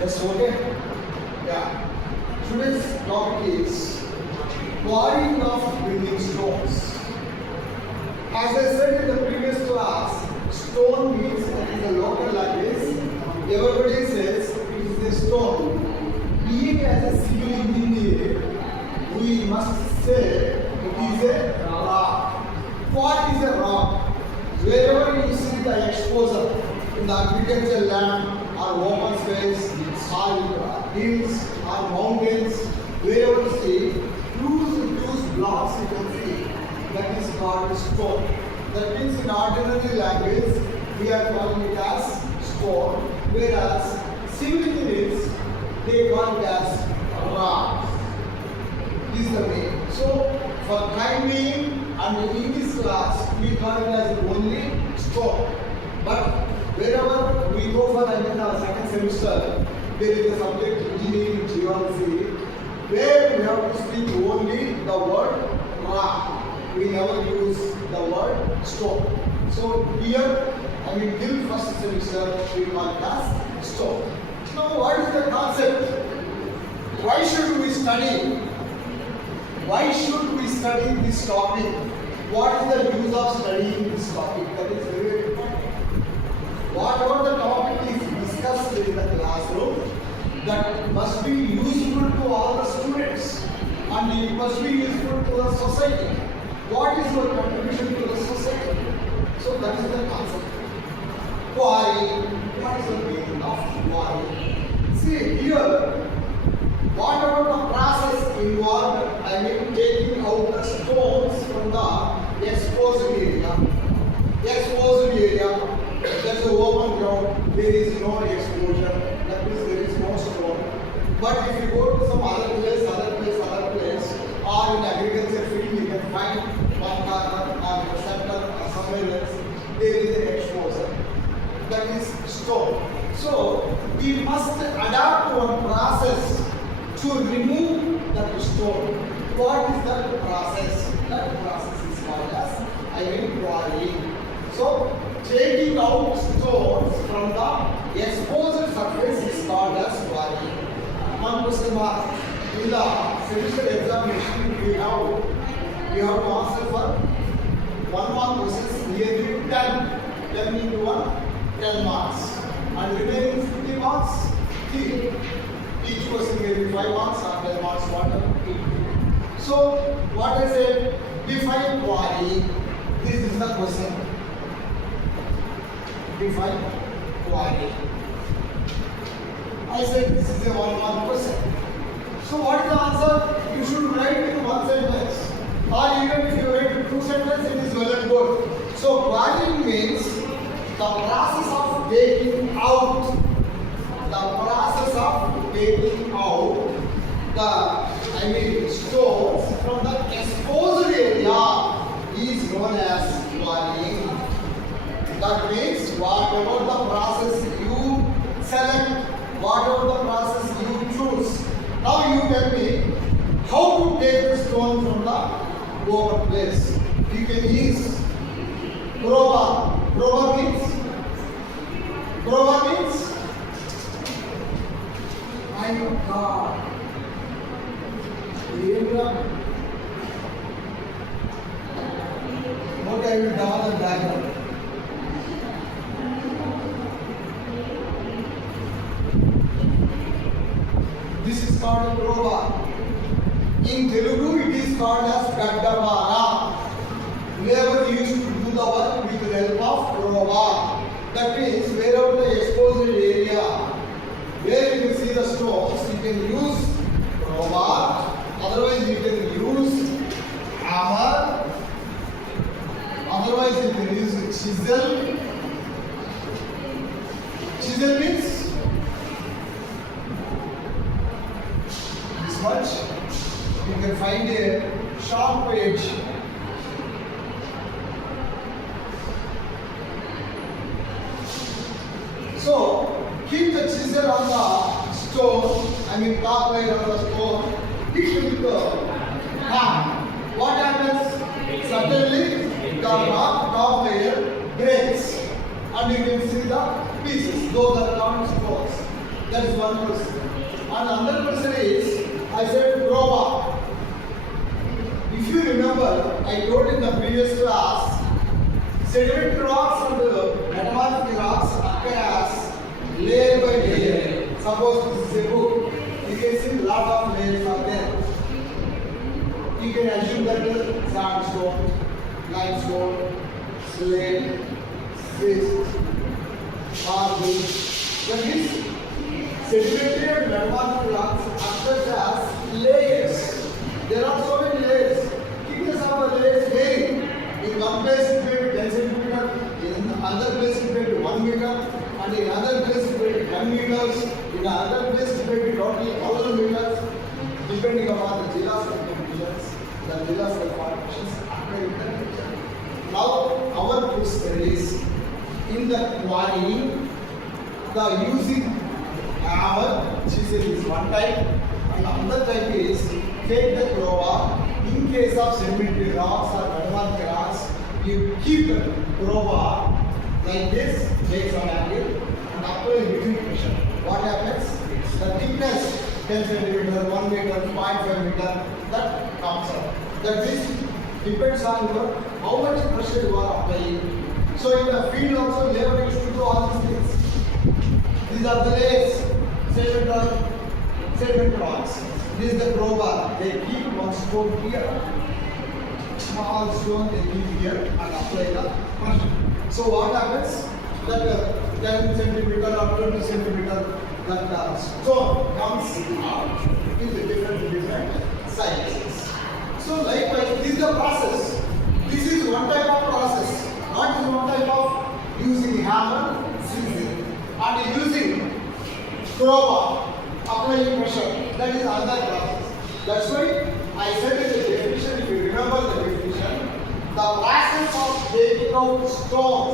Yes, okay. Yeah. Today's topic is quarrying of building stones. As I said in the previous class, stone means in the local language, everybody says it is a stone. Being as a civil engineer, we must say it is a rock. What is a rock? Wherever you see the exposure in the agricultural land or open space, or hills or mountains, wherever you see huge blocks, you can see that is called stone. That means in ordinary language we are calling it as stone, whereas civil engineers they call it as rock. This is the way. So for time being and in this class we call it as only stone. But wherever we go for our second semester, there is a subject engineering geology where we have to speak only the word rock. We never use the word stone. So here, till first semester we call it as stone. Now what is the concept? Why should we study? Why should we study this topic? What is the use of studying this topic? That is very important. Whatever the topic is discussed in the classroom, that must be useful to all the students and it must be useful to the society. What is your contribution to the society? So that is the concept. Quarry. What is the meaning of quarry? See here, whatever the process involved, taking out the stones from the exposed area. Exposed area, that's the open ground, there is no exposure, that means there is no stone. But if you go to some other place, or in agriculture field, you can find one corner or a center or somewhere else, there is an exposure. That is stone. So we must adapt to one process to remove that stone. What is that process? That process is called as quarrying. So taking out stones from the exposed surface is called as quarrying. One question mark. In the semester examination, we have to answer for 1 mark questions nearly 10 into 1, 10 marks. And remaining 50 marks, 3. Each question may be 5 marks or 10 marks, whatever. So, what I said, define quarry. This is the question. Define quarry. I said this is a 1 mark question. So what is the answer? You should write in one sentence. Or even if you write in 2 sentences, it is well and good. So quarrying means the process of taking out the stones from the exposed area is known as quarrying. That means whatever the process you select, whatever the process you choose. Now you tell me how to take the stone from the open place. You can use crowbar. Crowbar means my God. What I will draw the diagram. This is called a crowbar. In Telugu, it is called as gaddapara. Labor used to do the work with the help of crowbar. That means wherever the exposed area, where you can see the stones, you can use crowbar. Otherwise, you can use hammer. Otherwise, you can use chisel. Chisel means much. You can find a sharp edge. So keep the chisel on the stone, top layer on the stone, hit with the hand. What happens? Suddenly the top layer breaks and you can see the pieces. Those are called stones. That is one person. And another person is, I said crowbar. If you remember, I told in the previous class, sedimentary rocks and metamorphic rocks occur as layer by layer. Suppose this is a book, you can see lot of layers are there. You can assume that sandstone, limestone, slate, schist, marble. That is sedimentary and metamorphic rocks occurs as layers. There are so many layers. Thickness of the layers vary. In one place it may be 10 centimeter, in another place it may be 1 meter, and in another place it may be 10 meters, in another place it may be totally 1000 meters, depending upon the geological conditions, the geological formations occur in the region. Now our question is, in the quarry, the using hammer, which is one type, and another type is take the crowbar. In case of sedimentary rocks or metamorphic rocks, you keep the crowbar like this, take some angle, and apply using pressure. What happens? The thickness 10 centimeter, 1 meter, 0.5 meter, that comes up. That is depends on your how much pressure you are applying. So in the field also, labor used to do all these things. These are the layers, sedimentary rocks. This is the crowbar. They keep one stone here, small stone they keep here and apply the pressure. So what happens? That 10 centimeter or 20 centimeter, that stone comes out in the different sizes. So likewise, this is the process. This is one type of process. What is one type of using hammer, seizing, and using crowbar. Applying pressure, that is another process. That's why I said in the definition, if you remember the definition, the process of taking out stones